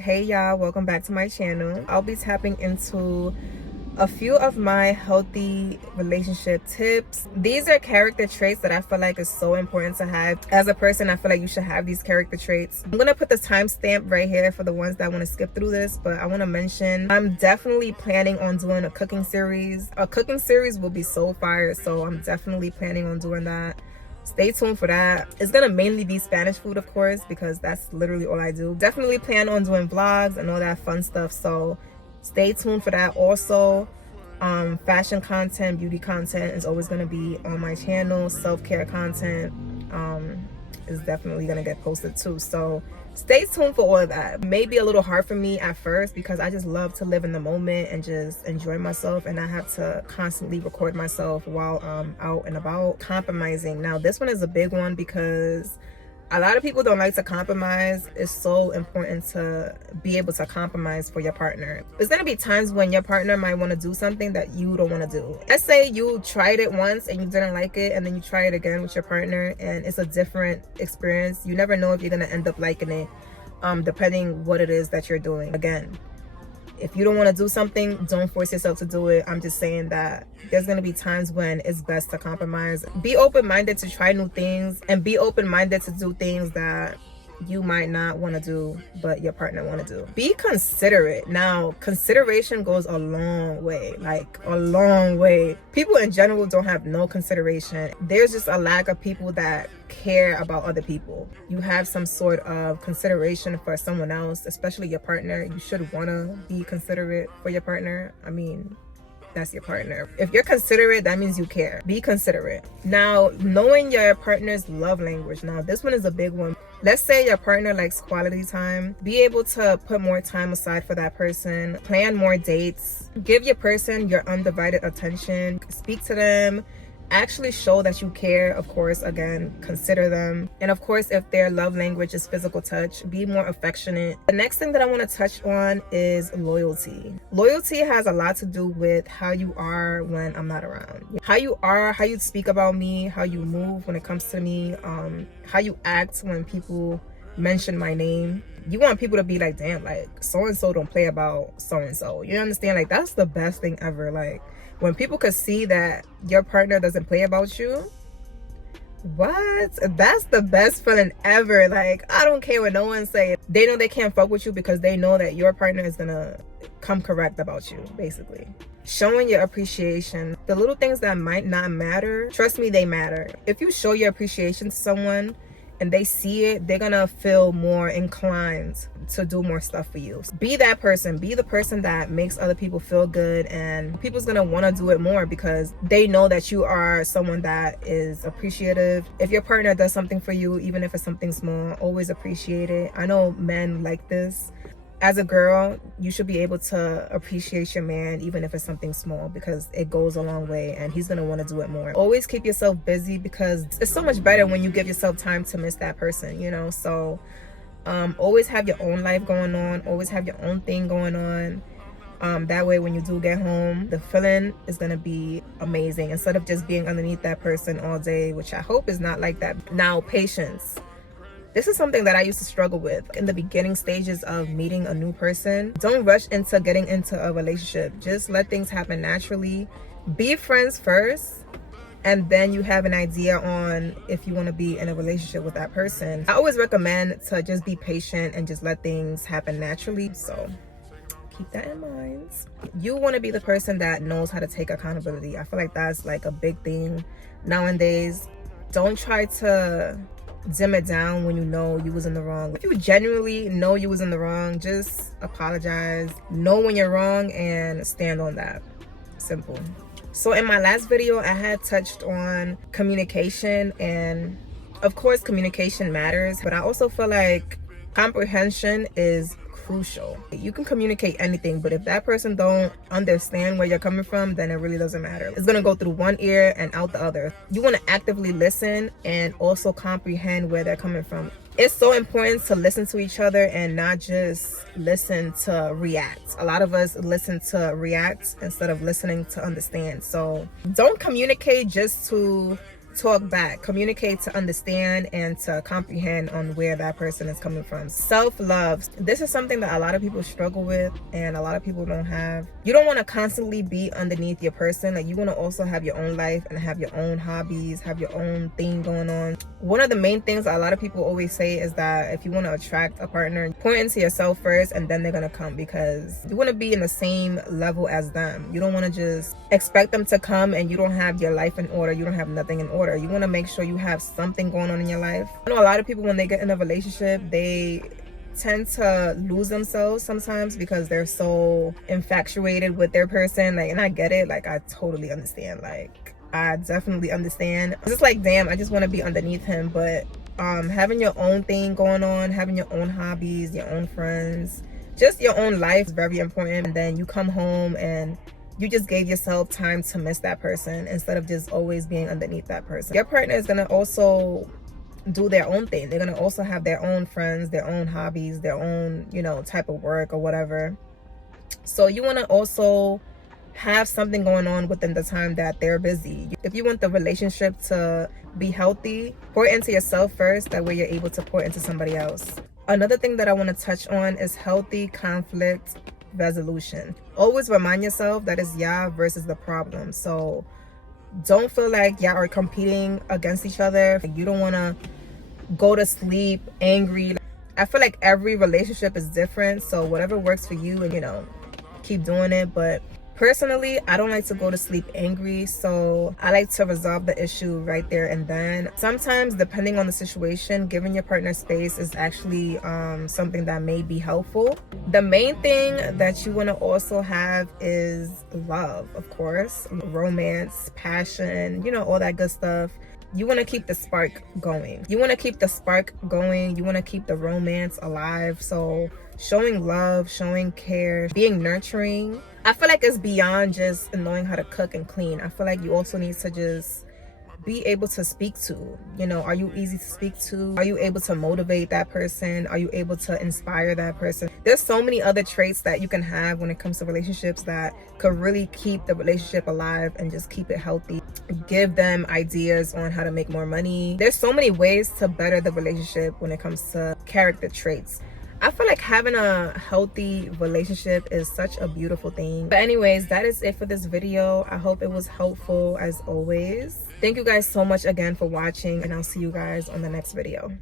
Hey y'all, welcome back to my channel. I'll be tapping into a few of my healthy relationship tips. These are character traits that I feel like is so important to have. As a person, I feel like you should have these character traits. I'm gonna put the timestamp right here for the ones that want to skip through this, but I want to mention I'm definitely planning on doing a cooking series. A cooking series will be so fire, so I'm definitely planning on doing that. Stay tuned for that. It's gonna mainly be Spanish food, of course, because that's literally all I do. Definitely plan on doing vlogs and all that fun stuff, so stay tuned for that. Also, fashion content, beauty content is always going to be on my channel. Self-care content is definitely going to get posted too, so stay tuned for all of that. It may be a little hard for me at first because I just love to live in the moment and just enjoy myself, and I have to constantly record myself while I'm out and about. Compromising, now this one is a big one because a lot of people don't like to compromise. It's so important to be able to compromise for your partner. There's gonna be times when your partner might want to do something that you don't want to do. Let's say you tried it once and you didn't like it, and then you try it again with your partner and it's a different experience. You never know if you're gonna end up liking it, depending what it is that you're doing. Again, if you don't want to do something, don't force yourself to do it. I'm just saying that there's going to be times when it's best to compromise. Be open-minded to try new things, and be open-minded to do things that you might not want to do but your partner want to do. Be considerate. Now, consideration goes a long way, like a long way. People in general don't have no consideration. There's just a lack of people that care about other people. You have some sort of consideration for someone else, especially your partner. You should want to be considerate for your partner. I mean, that's your partner. If you're considerate, that means you care. Be considerate. Now, knowing your partner's love language. Now, this one is a big one. Let's say your partner likes quality time. Be able to put more time aside for that person. Plan more dates. Give your person your undivided attention. Speak to them. Actually show that you care. Of course, again, consider them. And of course, if their love language is physical touch, be more affectionate. The next thing that I want to touch on is loyalty. Loyalty has a lot to do with how you are when I'm not around. How you are, how you speak about me, how you move when it comes to me, how you act when people mention my name. You want people to be like, damn, like so-and-so don't play about so-and-so. You understand? Like, that's the best thing ever. Like, when people could see that your partner doesn't play about you, what? That's the best feeling ever. Like, I don't care what no one say. They know they can't fuck with you because they know that your partner is gonna come correct about you, basically. Showing your appreciation. The little things that might not matter, trust me, they matter. If you show your appreciation to someone and they see it, they're gonna feel more inclined to do more stuff for you. Be that person. Be the person that makes other people feel good, and people's gonna want to do it more because they know that you are someone that is appreciative. If your partner does something for you, even if it's something small, always appreciate it. I know men like this. As a girl, you should be able to appreciate your man even if it's something small, because it goes a long way and he's gonna want to do it more. Always keep yourself busy because it's so much better when you give yourself time to miss that person, you know? So always have your own life going on. Always have your own thing going on. That way when you do get home, the feeling is gonna be amazing instead of just being underneath that person all day, which I hope is not like that. Now, patience. This is something that I used to struggle with in the beginning stages of meeting a new person. Don't rush into getting into a relationship. Just let things happen naturally. Be friends first, and then you have an idea on if you want to be in a relationship with that person. I always recommend to just be patient and just let things happen naturally. So keep that in mind. You want to be the person that knows how to take accountability. I feel like that's like a big thing nowadays. Don't try to dim it down when you know you was in the wrong. If you genuinely know you was in the wrong, just apologize, know when you're wrong, and stand on that. Simple. So in my last video, I had touched on communication, and of course communication matters, but I also feel like comprehension is crucial. You can communicate anything, but if that person don't understand where you're coming from, then it really doesn't matter. It's gonna go through one ear and out the other. You want to actively listen and also comprehend where they're coming from. It's so important to listen to each other and not just listen to react. A lot of us listen to react instead of listening to understand. So don't communicate just to talk back, communicate to understand and to comprehend on where that person is coming from. Self-love, this is something that a lot of people struggle with and a lot of people don't have. You don't want to constantly be underneath your person. Like, you want to also have your own life and have your own hobbies, have your own thing going on. One of the main things a lot of people always say is that if you want to attract a partner, point into yourself first and then they're gonna come, because you want to be in the same level as them. You don't want to just expect them to come and you don't have your life in order, you don't have nothing in order. You want to make sure you have something going on in your life. I know a lot of people, when they get in a relationship, they tend to lose themselves sometimes because they're so infatuated with their person. Like, and I get it, like, I totally understand. Like, I definitely understand. It's just like, damn, I just want to be underneath him. But having your own thing going on, having your own hobbies, your own friends, just your own life is very important. And then you come home and you just gave yourself time to miss that person instead of just always being underneath that person. Your partner is gonna also do their own thing. They're gonna also have their own friends, their own hobbies, their own, you know, type of work or whatever. So you want to also have something going on within the time that they're busy. If you want the relationship to be healthy, pour into yourself first. That way you're able to pour into somebody else. Another thing that I want to touch on is healthy conflict resolution. Always remind yourself that it's y'all versus the problem. So don't feel like y'all are competing against each other. You don't want to go to sleep angry. I feel like every relationship is different, so whatever works for you, and you know, keep doing it. But personally, I don't like to go to sleep angry, so I like to resolve the issue right there and then. Sometimes, depending on the situation, giving your partner space is actually something that may be helpful. The main thing that you want to also have is love, of course, romance, passion, you know, all that good stuff. You want to keep the spark going. You want to keep the spark going. You want to keep the romance alive. So showing love, showing care, being nurturing. I feel like it's beyond just knowing how to cook and clean. I feel like you also need to just be able to speak to, you know, are you easy to speak to? Are you able to motivate that person? Are you able to inspire that person? There's so many other traits that you can have when it comes to relationships that could really keep the relationship alive and just keep it healthy. Give them ideas on how to make more money. There's so many ways to better the relationship when it comes to character traits. I feel like having a healthy relationship is such a beautiful thing. But anyways, that is it for this video. I hope it was helpful as always. Thank you guys so much again for watching, and I'll see you guys on the next video.